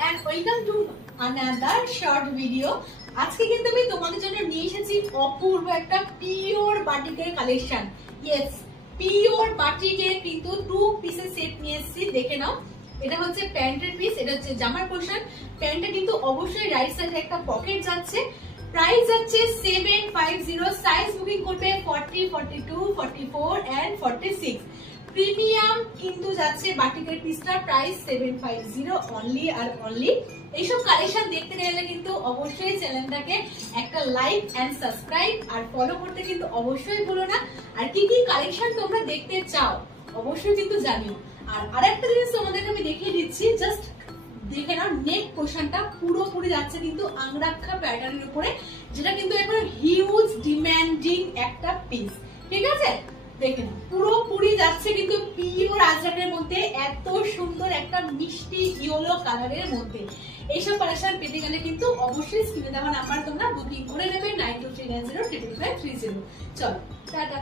and welcome to another short video. আজকে কিন্তু আমি তোমাদের জন্য নিয়ে এসেছি অপূর্ব একটা পিওর বাটিকের কালেকশন। ইয়েস, পিওর বাটিকের কিন্তু 2 পিসের সেট নিয়ে এসেছি, দেখে নাও। এটা হচ্ছে প্যান্টের পিস, এটা হচ্ছে জামার পোরশন। প্যান্টে কিন্তু অবশ্যই রাইট সাইডে একটা পকেট যাচ্ছে। প্রাইস যাচ্ছে 750, সাইজ বুকিং করবে 40, 42, 44 and 46। প্রিমিয়াম কিন্তু যাচ্ছে বাটিকের পিসটা, প্রাইস 750 অনলি আর অনলি। এইসব কালেকশন দেখতে গেলে কিন্তু অবশ্যই চ্যানেলটাকে একটা লাইক এন্ড সাবস্ক্রাইব আর ফলো করতে কিন্তু অবশ্যই ভুলো না। আর কি কি কালেকশন তোমরা দেখতে চাও অবশ্যই কিন্তু জানিও। আর আরেকটা জিনিস তোমাদেরকে আমি দেখিয়ে দিচ্ছি, জাস্ট দেখে নাও। নেক পোরশনটা পুরোপুরি যাচ্ছে কিন্তু আংরাক্ষা প্যাটার্নের উপরে, যেটা কিন্তু একবার হিউজ ডিমান্ডিং একটা পিস। ঠিক আছে, দেখে নাও পুরোপুরি যাচ্ছে কিন্তু পিওর আজরাকের মধ্যে, এত সুন্দর একটা মিষ্টি ইয়েলো কালারের মধ্যে। এইসব কালেকশন পেতে গেলে কিন্তু অবশ্যই স্ক্রিনে দেওয়া নাম্বার তোমরা বুকিং করে নেবে 9239055530। চলো টাটা।